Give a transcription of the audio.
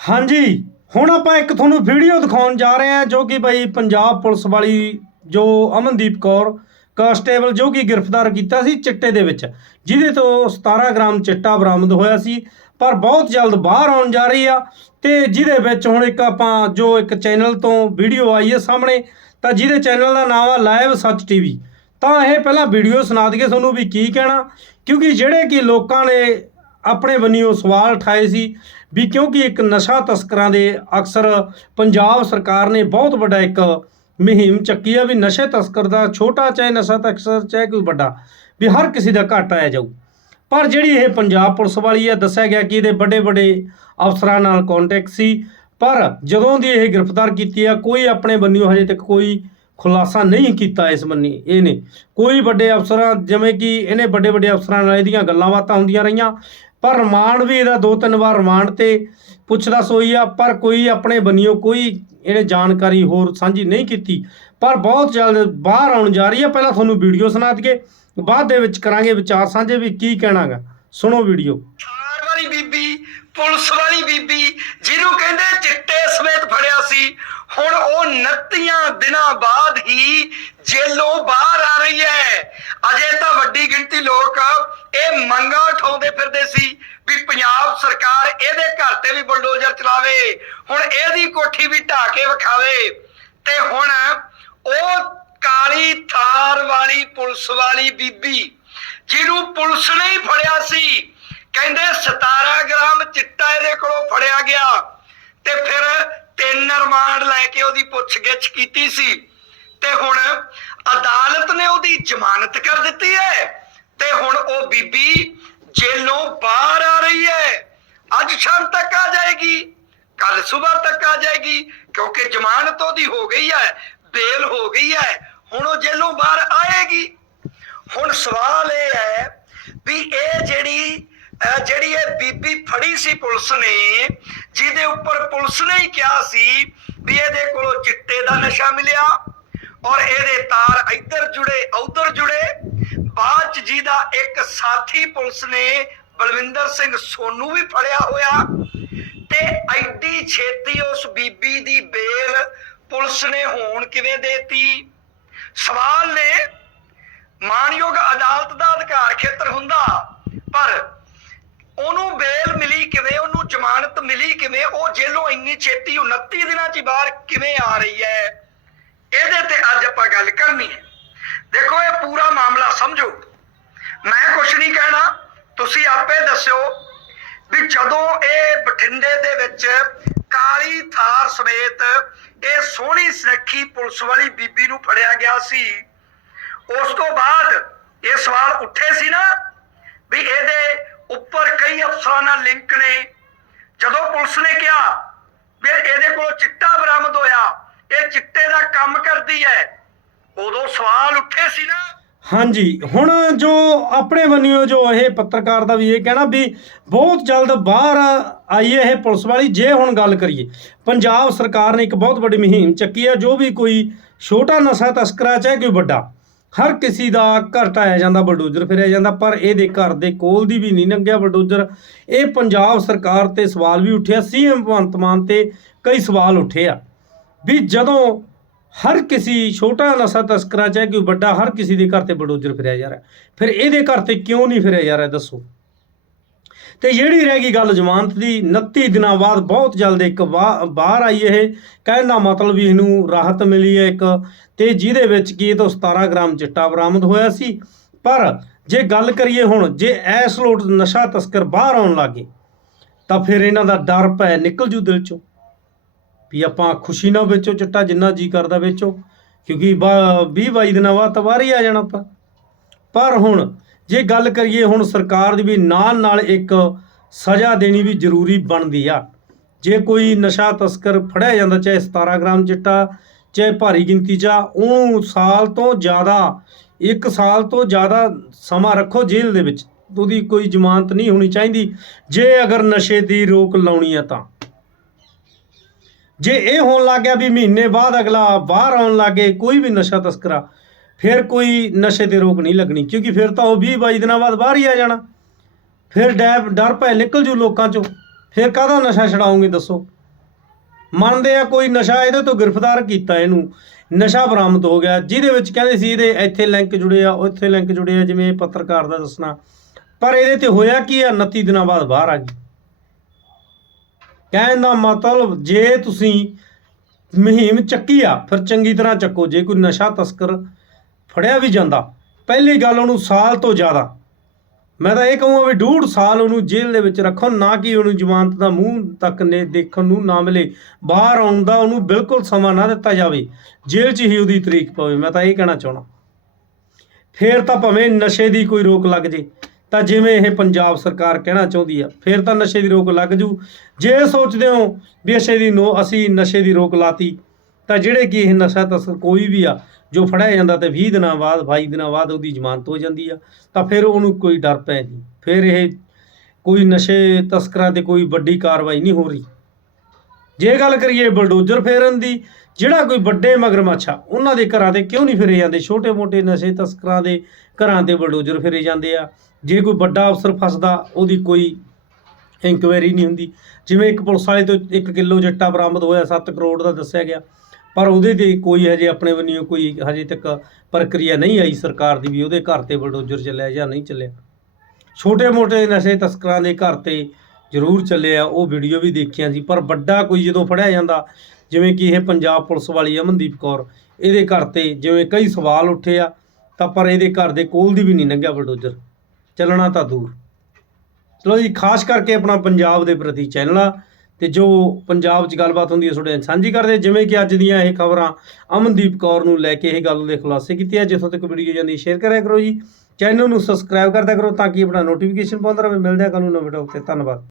ਹਾਂਜੀ, ਹੁਣ ਆਪਾਂ ਇੱਕ ਤੁਹਾਨੂੰ ਵੀਡੀਓ ਦਿਖਾਉਣ ਜਾ ਰਹੇ ਹਾਂ ਜੋ ਕਿ ਬਈ ਪੰਜਾਬ ਪੁਲਿਸ ਵਾਲੀ ਜੋ ਅਮਨਦੀਪ ਕੌਰ, ਕਾਂਸਟੇਬਲ ਜੋ ਕਿ ਗ੍ਰਿਫਤਾਰ ਕੀਤਾ ਸੀ ਚਿੱਟੇ ਦੇ ਵਿੱਚ, ਜਿਹਦੇ ਤੋਂ 17 ਗ੍ਰਾਮ ਚਿੱਟਾ ਬਰਾਮਦ ਹੋਇਆ ਸੀ, ਪਰ ਬਹੁਤ ਜਲਦ ਬਾਹਰ ਆਉਣ ਜਾ ਰਹੀ ਆ ਤੇ ਜਿਹਦੇ ਵਿੱਚ ਹੁਣ ਇੱਕ ਆਪਾਂ ਜੋ ਇੱਕ ਚੈਨਲ ਤੋਂ ਵੀਡੀਓ ਆਈ ਹੈ ਸਾਹਮਣੇ, ਤਾਂ ਜਿਹਦੇ ਚੈਨਲ ਦਾ ਨਾਮ ਆ ਲਾਈਵ ਸੱਚ ਟੀਵੀ। ਤਾਂ ਇਹ ਪਹਿਲਾਂ ਵੀਡੀਓ ਸੁਣਾ ਦਈਏ ਤੁਹਾਨੂੰ ਵੀ ਕੀ ਕਹਿਣਾ, ਕਿਉਂਕਿ ਜਿਹੜੇ ਕਿ ਲੋਕਾਂ ਨੇ ਆਪਣੇ ਬੰਨਿਓ ਸਵਾਲ ਉਠਾਏ ਸੀ ਵੀ ਕਿਉਂਕਿ ਇੱਕ ਨਸ਼ਾ ਤਸਕਰਾਂ ਦੇ ਅਕਸਰ ਪੰਜਾਬ ਸਰਕਾਰ ਨੇ ਬਹੁਤ ਵੱਡਾ ਇੱਕ ਮੁਹਿੰਮ ਚੱਕੀ ਆ ਵੀ ਨਸ਼ੇ ਤਸਕਰ ਦਾ ਛੋਟਾ ਚਾਹੇ ਨਸ਼ਾ ਤਸਕਰ ਚਾਹੇ ਕੋਈ ਵੱਡਾ ਵੀ ਹਰ ਕਿਸੇ ਦਾ ਘਾਟਾ ਆਇਆ ਜਾਊ। ਪਰ ਜਿਹੜੀ ਇਹ ਪੰਜਾਬ ਪੁਲਿਸ ਵਾਲੀ ਆ, ਦੱਸਿਆ ਗਿਆ ਕਿ ਇਹਦੇ ਵੱਡੇ ਵੱਡੇ ਅਫਸਰਾਂ ਨਾਲ ਕੰਟੈਕਟ ਸੀ। ਪਰ ਜਦੋਂ ਦੀ ਇਹ ਗ੍ਰਿਫਤਾਰ ਕੀਤੀ ਆ, ਕੋਈ ਆਪਣੇ ਬੰਨਿਓ ਹਜੇ ਤੱਕ ਕੋਈ ਖੁਲਾਸਾ ਨਹੀਂ ਕੀਤਾ ਇਸ ਬੰਨੀ, ਇਹਨੇ। ਕੋਈ ਵੱਡੇ ਅਫਸਰਾਂ, ਜਿਵੇਂ ਕਿ ਇਹਨੇ ਵੱਡੇ ਵੱਡੇ ਅਫਸਰਾਂ ਨਾਲ ਇਹਦੀਆਂ ਗੱਲਾਂ ਬਾਤਾਂ ਹੁੰਦੀਆਂ ਰਹੀਆਂ। ਪਰ ਰਿਮਾਂਡ ਵੀ ਇਹਦਾ ਦੋ ਤਿੰਨ ਵਾਰ ਰਿਮਾਂਡ ਤੇ ਪੁੱਛਦਾਸ ਹੋਈ ਆ, ਪਰ ਕੋਈ ਆਪਣੇ ਬੰਨਿਓ ਕੋਈ ਇਹਨੇ ਜਾਣਕਾਰੀ ਹੋਰ ਸਾਂਝੀ ਨਹੀਂ ਕੀਤੀ। ਪਰ ਬਹੁਤ ਜਲਦ ਬਾਹਰ ਆਉਣ ਜਾ ਰਹੀ ਆ, ਪਹਿਲਾਂ ਤੁਹਾਨੂੰ ਵੀਡੀਓ ਸੁਣਾ ਦਈਏ, ਬਾਅਦ ਦੇ ਵਿੱਚ ਕਰਾਂਗੇ ਵਿਚਾਰ ਸਾਂਝੇ ਵੀ ਕੀ ਕਹਿਣਾਗਾ। ਸੁਣੋ ਵੀਡੀਓ। ਥਾਰ ਵਾਲੀ ਬੀਬੀ, ਪੁਲਿਸ ਵਾਲੀ ਬੀਬੀ, ਜਿਹਨੂੰ ਕਹਿੰਦੇ ਚਿੱਟੇ ਸਮੇਤ ਫੜਿਆ ਸੀ, ਹੁਣ ਉਹ 29 ਦਿਨਾਂ ਬਾਅਦ ਹੀ ਜੇਲੋਂ ਬਾਹਰ ਆ ਰਹੀ ਹੈ। ਅਜੇ ਤਾਂ ਵੱਡੀ ਗਿਣਤੀ ਲੋਕ ਇਹ ਮੰਗਾ ਉਠਾਉਂਦੇ ਫਿਰਦੇ ਸੀ ਵੀ ਪੰਜਾਬ ਸਰਕਾਰ ਇਹਦੇ ਘਰ ਤੇ ਵੀ ਬੁਲਡੋਜ਼ਰ ਚਲਾਵੇ, ਹੁਣ ਇਹਦੀ ਕੋਠੀ ਵੀ ਢਾ ਕੇ ਵਿਖਾਵੇ। ਤੇ ਹੁਣ ਉਹ ਕਾਲੀ ਥਾਰ ਵਾਲੀ ਪੁਲਿਸ ਵਾਲੀ ਬੀਬੀ, ਜਿਹਨੂੰ ਪੁਲਿਸ ਨੇ ਹੀ ਫੜਿਆ ਸੀ, ਕਹਿੰਦੇ 17 ਗ੍ਰਾਮ ਚਿੱਟਾ ਇਹਦੇ ਕੋਲੋਂ ਫੜਿਆ ਗਿਆ। ਤੇ ਫਿਰ ਤਿੰਨ ਰਿਮਾਂਡ ਲੈ ਕੇ ਉਹਦੀ ਪੁੱਛਗਿੱਛ ਕੀਤੀ ਸੀ। ਤੇ ਹੁਣ ਅਦਾਲਤ ਨੇ ਉਹਦੀ ਜ਼ਮਾਨਤ ਕਰ ਦਿੱਤੀ ਹੈ। ਤੇ ਹੁਣ ਉਹ ਬੀਬੀ ਜੇਲੋਂ ਬਾਹਰ ਆ ਰਹੀ ਹੈ। ਅੱਜ ਸ਼ਾਮ ਤੱਕ ਆ ਜਾਏਗੀ ਕੱਲ ਸਵੇਰ ਤੱਕ ਆ ਜਾਏਗੀ, ਕਿਉਂਕਿ ਜ਼ਮਾਨਤ ਉਹਦੀ ਹੋ ਗਈ ਹੈ, ਬੇਲ ਹੋ ਗਈ ਹੈ, ਹੁਣ ਉਹ ਜੇਲੋਂ ਬਾਹਰ ਆਏਗੀ। ਹੁਣ ਸਵਾਲ ਇਹ ਹੈ ਵੀ ਇਹ ਜਿਹੜੀ ਜਿਹੜੀ ਇਹ ਬੀਬੀ ਫੜੀ ਸੀ ਪੁਲਿਸ ਨੇ, ਜਿਹਦੇ ਉੱਪਰ ਪੁਲਿਸ ਨੇ ਹੀ ਕਿਹਾ ਸੀ ਵੀ ਇਹਦੇ ਕੋਲੋਂ ਚਿੱਟੇ ਦਾ ਨਸ਼ਾ ਮਿਲਿਆ ਔਰ ਇਹਦੇ ਤਾਰ ਇੱਧਰ ਜੁੜੇ, ਉਧਰ ਜੁੜੇ ਬਾਅਦ ਚ ਜਿਹਦਾ ਇੱਕ ਸਾਥੀ ਪੁਲਿਸ ਨੇ ਬਲਵਿੰਦਰ ਸਿੰਘ ਸੋਨੂ ਵੀ ਫੜਿਆ ਹੋਇਆ ਤੇ ਐਡੀ ਛੇਤੀ ਉਸ ਬੀਬੀ ਦੀ ਬੇਲ ਪੁਲਿਸ ਨੇ ਹੋਣ ਕਿਵੇਂ ਦੇਤੀ? ਸਵਾਲ ਨੇ, ਮਾਨਯੋਗ ਅਦਾਲਤ ਦਾ ਅਧਿਕਾਰ ਖੇਤਰ ਹੁੰਦਾ, ਪਰ ਉਹਨੂੰ ਬੇਲ ਮਿਲੀ ਕਿਵੇਂ, ਉਹਨੂੰ ਜ਼ਮਾਨਤ ਮਿਲੀ ਕਿਵੇਂ, ਉਹ ਜੇਲੋਂ ਇੰਨੀ ਛੇਤੀ 29 ਦਿਨਾਂ ਚ ਬਾਹਰ ਕਿਵੇਂ ਆ ਰਹੀ ਹੈ ਇਹਦੇ ਤੇ ਅੱਜ ਆਪਾਂ ਗੱਲ ਕਰਨੀ ਹੈ ਦੇਖੋ ਇਹ ਪੂਰਾ ਮਾਮਲਾ ਸਮਝੋ ਮੈਂ ਕੁਛ ਨਹੀਂ ਕਹਿਣਾ ਤੁਸੀਂ ਆਪੇ ਦੱਸਿਓ ਵੀ ਜਦੋਂ ਇਹ ਬਠਿੰਡੇ ਦੇ ਵਿੱਚ ਕਾਲੀ ਥਾਰ ਸਮੇਤ ਇਹ ਸੋਹਣੀ ਸੁਨੱਖੀ ਪੁਲਿਸ ਵਾਲੀ ਬੀਬੀ ਨੂੰ ਫੜਿਆ ਗਿਆ ਸੀ। ਉਸ ਤੋਂ ਬਾਅਦ ਇਹ ਸਵਾਲ ਉੱਠੇ ਸੀ ਨਾ ਵੀ ਇਹਦੇ ਉੱਪਰ ਕਈ ਅਫਸਰਾਂ ਨਾਲ ਲਿੰਕ ਨੇ। ਜਦੋਂ ਪੁਲਿਸ ਨੇ ਕਿਹਾ ਵੀ ਇਹਦੇ ਕੋਲੋਂ ਚਿੱਟਾ ਬਰਾਮਦ ਹੋਇਆ, ਇਹ ਚਿੱਟੇ ਦਾ ਕੰਮ ਕਰਦੀ ਹੈ, ਉਦੋਂ ਸਵਾਲ ਉੱਠੇ ਸੀ ਨਾ ਹਾਂਜੀ, ਹੁਣ ਜੋ ਆਪਣੇ ਬੰਨਿਓ ਜੋ ਇਹ ਪੱਤਰਕਾਰ ਦਾ ਵੀ ਇਹ ਕਹਿਣਾ ਵੀ ਬਹੁਤ ਜਲਦ ਬਾਹਰ ਆਈ ਹੈ ਇਹ ਪੁਲਿਸ ਵਾਲੀ, ਜੇ ਹੁਣ ਗੱਲ ਕਰੀਏ, ਪੰਜਾਬ ਸਰਕਾਰ ਨੇ ਇੱਕ ਬਹੁਤ ਵੱਡੀ ਮੁਹਿੰਮ ਚੱਕੀ ਹੈ, ਜੋ ਵੀ ਕੋਈ ਛੋਟਾ ਨਸ਼ਾ ਤਸਕਰਾ ਚਾਹੇ ਕੋਈ ਵੱਡਾ, ਹਰ ਕਿਸੇ ਦਾ ਘਰ ਢਾਇਆ ਜਾਂਦਾ ਬਲਡੋਜ਼ਰ ਫਿਰਿਆ ਜਾਂਦਾ, ਪਰ ਇਹਦੇ ਘਰ ਦੇ ਕੋਲ ਦੀ ਵੀ ਨਹੀਂ ਲੰਘਿਆ ਬਲਡੋਜ਼ਰ ਇਹ ਪੰਜਾਬ ਸਰਕਾਰ ਤੇ ਸਵਾਲ ਵੀ ਉੱਠਿਆ ਸੀਐਮ ਭਗਵੰਤ ਮਾਨ ਤੇ ਕਈ ਸਵਾਲ ਉੱਠੇ ਆ, ਵੀ ਜਦੋਂ ਹਰ ਕਿਸੇ ਛੋਟਾ ਨਸ਼ਾ ਤਸਕਰਾ ਚਾਹੇ ਕੋਈ ਵੱਡਾ, ਹਰ ਕਿਸੇ ਦੇ ਘਰ ਤੇ ਬਲਡੋਜ਼ਰ ਫਿਰਿਆ ਜਾ ਰਿਹਾ। ਫਿਰ ਇਹਦੇ ਘਰ ਤੇ ਕਿਉਂ ਨਹੀਂ ਫਿਰਿਆ ਜਾ ਰਿਹਾ, ਦੱਸੋ? ਤੇ ਜਿਹੜੀ ਰਹਿ ਗਈ ਗੱਲ ਜ਼ਮਾਨਤ ਦੀ 29 ਦਿਨਾਂ ਬਾਅਦ ਬਹੁਤ ਜਲਦ ਇੱਕ ਬਾ- ਬਾਹਰ ਆਈ ਇਹ, ਕਹਿਣ ਦਾ ਮਤਲਬ ਵੀ ਇਹਨੂੰ ਰਾਹਤ ਮਿਲੀ ਹੈ ਇੱਕ, ਤੇ ਜਿਹਦੇ ਵਿੱਚ ਕੀ ਇਹ ਤੋਂ 17 ਗ੍ਰਾਮ ਚਿੱਟਾ ਬਰਾਮਦ ਹੋਇਆ ਸੀ। ਪਰ ਜੇ ਗੱਲ ਕਰੀਏ ਹੁਣ, ਜੇ ਐਸ ਲੋਟ ਨਸ਼ਾ ਤਸਕਰ ਬਾਹਰ ਆਉਣ ਲੱਗੇ ਤਾਂ ਫਿਰ ਇਹਨਾਂ ਦਾ ਡਰ ਪੈ ਨਿਕਲ ਜੂ ਦਿਲ ਚੋਂ। ਵੀ ਆਪਾਂ ਖੁਸ਼ੀ ਨਾਲ ਵੇਚੋ ਚਿੱਟਾ ਜਿੰਨਾ ਜੀ ਕਰਦਾ ਵੇਚੋ ਕਿਉਂਕਿ 20 22 ਦਿਨਾਂ ਬਾਅਦ ਤਾਂ ਬਾਹਰ ਹੀ ਆ ਜਾਣਾ ਆਪਾਂ। ਪਰ ਹੁਣ ਜੇ ਗੱਲ ਕਰੀਏ ਹੁਣ ਸਰਕਾਰ ਦੀ ਵੀ ਨਾਲ ਨਾਲ ਇੱਕ ਸਜ਼ਾ ਦੇਣੀ ਵੀ ਜ਼ਰੂਰੀ ਬਣਦੀ ਆ। ਜੇ ਕੋਈ ਨਸ਼ਾ ਤਸਕਰ ਫੜਿਆ ਜਾਂਦਾ ਚਾਹੇ 17 ਗ੍ਰਾਮ ਚਿੱਟਾ ਚਾਹੇ ਭਾਰੀ ਗਿਣਤੀ 'ਚ ਆ, ਉਹਨੂੰ ਸਾਲ ਤੋਂ ਜ਼ਿਆਦਾ ਇੱਕ ਸਾਲ ਤੋਂ ਜ਼ਿਆਦਾ ਸਮਾਂ ਰੱਖੋ ਜੇਲ੍ਹ ਦੇ ਵਿੱਚ। ਉਹਦੀ ਕੋਈ ਜ਼ਮਾਨਤ ਨਹੀਂ ਹੋਣੀ ਚਾਹੀਦੀ। ਜੇ ਅਗਰ ਨਸ਼ੇ ਦੀ ਰੋਕ ਲਾਉਣੀ ਆ ਤਾਂ। ਜੇ ਇਹ ਹੋਣ ਲੱਗ ਗਿਆ ਵੀ ਮਹੀਨੇ ਬਾਅਦ ਅਗਲਾ ਬਾਹਰ ਆਉਣ ਲੱਗੇ ਕੋਈ ਵੀ ਨਸ਼ਾ ਤਸਕਰਾ, ਫਿਰ ਕੋਈ ਨਸ਼ੇ ਤੇ ਰੋਕ ਨਹੀਂ ਲੱਗਣੀ, ਕਿਉਂਕਿ ਫਿਰ ਤਾਂ ਉਹ 20 22 ਦਿਨਾਂ ਬਾਅਦ ਬਾਹਰ ਹੀ ਆ ਜਾਣਾ। ਫਿਰ ਡੈਬ ਡਰ ਪੈ ਨਿਕਲ ਜੂ ਲੋਕਾਂ ਚੋਂ। ਫਿਰ ਕਾਹਦਾ ਨਸ਼ਾ ਛਡਾਉਂਗੇ ਦੱਸੋ? ਮੰਨਦੇ ਆ ਕੋਈ ਨਸ਼ਾ ਇਹਦੇ ਤੋਂ ਗ੍ਰਿਫਤਾਰ ਕੀਤਾ ਇਹਨੂੰ। ਨਸ਼ਾ ਬਰਾਮਦ ਹੋ ਗਿਆ, ਜਿਹਦੇ ਵਿੱਚ ਕਹਿੰਦੇ ਸੀ ਇਹਦੇ ਇੱਥੇ ਲਿੰਕ ਜੁੜੇ ਆ, ਉੱਥੇ ਲਿੰਕ ਜੁੜੇ ਆ, ਜਿਵੇਂ ਇਹ ਪੱਤਰਕਾਰ ਦਾ ਦੱਸਣਾ। ਪਰ ਇਹਦੇ ਤੇ ਹੋਇਆ ਕੀ ਆ? 29 ਦਿਨਾਂ ਬਾਅਦ ਬਾਹਰ ਆ ਗਈ। ਕਹਿਣ ਦਾ ਮਤਲਬ ਜੇ ਤੁਸੀਂ ਮੁਹਿੰਮ ਚੱਕੀ ਆ, ਫਿਰ ਚੰਗੀ ਤਰ੍ਹਾਂ ਚੱਕੋ। ਜੇ ਕੋਈ ਨਸ਼ਾ ਤਸਕਰ ਫੜਿਆ ਵੀ ਜਾਂਦਾ, ਪਹਿਲੀ ਗੱਲ ਉਹਨੂੰ ਸਾਲ ਤੋਂ ਜ਼ਿਆਦਾ। ਮੈਂ ਤਾਂ ਇਹ ਕਹੂੰਗਾ ਵੀ ਡੂਢ ਸਾਲ ਉਹਨੂੰ ਜੇਲ੍ਹ ਦੇ ਵਿੱਚ ਰੱਖੋ, ਨਾ ਕਿ ਉਹਨੂੰ ਜ਼ਮਾਨਤ ਦਾ ਮੂੰਹ ਤੱਕ ਨੇ ਦੇਖਣ ਨੂੰ ਨਾ ਮਿਲੇ। ਬਾਹਰ ਆਉਣ ਦਾ ਉਹਨੂੰ ਬਿਲਕੁਲ ਸਮਾਂ ਨਾ ਦਿੱਤਾ ਜਾਵੇ। ਜੇਲ੍ਹ 'ਚ ਹੀ ਉਹਦੀ ਤਰੀਕ ਪਵੇ, ਮੈਂ ਤਾਂ ਇਹ ਕਹਿਣਾ ਚਾਹਣਾ ਫੇਰ ਤਾਂ ਭਾਵੇਂ ਨਸ਼ੇ ਦੀ ਕੋਈ ਰੋਕ ਲੱਗ ਜੇ। ਤਾਂ ਜਿਵੇਂ ਇਹ ਪੰਜਾਬ ਸਰਕਾਰ ਕਹਿਣਾ ਚਾਹੁੰਦੀ ਆ, ਫਿਰ ਤਾਂ ਨਸ਼ੇ ਦੀ ਰੋਕ ਲੱਗ ਜੂ। ਜੇ ਸੋਚਦੇ ਹੋ ਵੀ ਨਸ਼ੇ ਦੀ ਨੋ, ਅਸੀਂ ਨਸ਼ੇ ਦੀ ਰੋਕ ਲਾਤੀ, ਤਾਂ ਜਿਹੜੇ ਕਿ ਇਹ ਨਸ਼ਾ ਤਸਕਰ ਕੋਈ ਵੀ ਆ, ਜੋ ਫੜਿਆ ਜਾਂਦਾ ਤੇ 20 ਦਿਨਾਂ ਬਾਅਦ 22 ਦਿਨਾਂ ਬਾਅਦ ਉਹਦੀ ਜ਼ਮਾਨਤ ਹੋ ਜਾਂਦੀ ਆ, ਤਾਂ ਫਿਰ ਉਹਨੂੰ ਕੋਈ ਡਰ ਪੈ ਨਹੀਂ। ਫਿਰ ਇਹ ਕੋਈ ਨਸ਼ੇ ਤਸਕਰਾਂ ਤੇ ਕੋਈ ਵੱਡੀ ਕਾਰਵਾਈ ਨਹੀਂ ਹੋ ਰਹੀ। ਜੇ ਗੱਲ ਕਰੀਏ ਬਲਡੋਜ਼ਰ ਫੇਰਨ ਦੀ ਜਿਹੜਾ ਕੋਈ ਵੱਡੇ ਮਗਰਮੱਛ ਆ ਉਹਨਾਂ ਦੇ ਘਰਾਂ ਤੇ ਕਿਉਂ ਨਹੀਂ ਫਿਰੇ ਜਾਂਦੇ? ਛੋਟੇ-ਮੋਟੇ ਨਸ਼ੇ ਤਸਕਰਾਂ ਦੇ ਘਰਾਂ ਤੇ ਬਲਡੋਜ਼ਰ ਫਿਰੇ ਜਾਂਦੇ ਆ। ਜੇ ਕੋਈ ਵੱਡਾ ਅਫਸਰ ਫਸਦਾ, ਉਹਦੀ ਕੋਈ ਇਨਕੁਆਇਰੀ ਨਹੀਂ ਹੁੰਦੀ। ਜਿਵੇਂ ਇੱਕ ਪੁਲਿਸ ਵਾਲੇ ਤੋਂ 1 ਕਿਲੋ ਜੱਟਾ ਬਰਾਮਦ ਹੋਇਆ 7 ਕਰੋੜ ਦਾ ਦੱਸਿਆ ਗਿਆ। ਪਰ ਉਹਦੇ ਤੇ ਕੋਈ ਹਜੇ ਆਪਣੇ ਵੱਲੋਂ ਕੋਈ ਹਜੇ ਤੱਕ ਪ੍ਰਕਿਰਿਆ ਨਹੀਂ ਆਈ ਸਰਕਾਰ ਦੀ ਵੀ ਉਹਦੇ ਘਰ ਤੇ ਬਲਡੋਜ਼ਰ ਚੱਲਿਆ ਜਾਂ ਨਹੀਂ ਚੱਲਿਆ। ਛੋਟੇ-ਮੋਟੇ ਨਸ਼ੇ ਤਸਕਰਾਂ ਦੇ ਘਰ ਤੇ ਜ਼ਰੂਰ ਚੱਲਿਆ ਉਹ ਵੀਡੀਓ ਵੀ ਦੇਖੀਆਂ ਸੀ, ਪਰ ਵੱਡਾ ਕੋਈ ਜਦੋਂ ਫੜਿਆ ਜਾਂਦਾ, ਜਿਵੇਂ ਕਿ ਇਹ ਪੰਜਾਬ ਪੁਲਿਸ ਵਾਲੀ ਅਮਨਦੀਪ ਕੌਰ, ਇਹਦੇ ਘਰ ਤੇ ਜਿਵੇਂ ਕਈ ਸਵਾਲ ਉੱਠੇ ਆ, ਤਾਂ ਪਰ ਇਹਦੇ ਘਰ ਦੇ ਕੋਲ ਦੀ ਵੀ ਨਹੀਂ ਲੰਘਿਆ ਬਲਡੋਜ਼ਰ, ਚੱਲਣਾ ਤਾਂ ਦੂਰ। ਚਲੋ ਜੀ, ਖਾਸ ਕਰਕੇ ਆਪਣਾ ਪੰਜਾਬ ਦੇ ਪ੍ਰਤੀ ਚੈਨਲ ਆ, ਤੇ ਜੋ ਪੰਜਾਬ 'ਚ ਗੱਲਬਾਤ ਹੁੰਦੀ ਹੈ, ਤੁਹਾਡੇ ਨਾਲ ਸਾਂਝੀ ਕਰਦੇ, ਜਿਵੇਂ ਕਿ ਅੱਜ ਦੀਆਂ ਇਹ ਖਬਰਾਂ ਅਮਨਦੀਪ ਕੌਰ ਨੂੰ ਲੈ ਕੇ ਇਹ ਗੱਲ ਦੇ ਖੁਲਾਸੇ ਕੀਤੇ ਆ ਜਿੱਥੋਂ ਤੱਕ ਵੀਡੀਓ ਜਾਂਦੀ ਸ਼ੇਅਰ ਕਰਿਆ ਕਰੋ ਜੀ। ਚੈਨਲ ਨੂੰ ਸਬਸਕ੍ਰਾਈਬ ਕਰਦਿਆ ਕਰੋ, ਤਾਂ ਕਿ ਆਪਣਾ ਨੋਟੀਫਿਕੇਸ਼ਨ ਪਾਉਂਦਾ ਰਹੇ। ਮਿਲਦੇ ਆ ਕੱਲ ਨੂੰ ਨਵੇਂ ਵੀਡੀਓ ਤੇ, ਧੰਨਵਾਦ।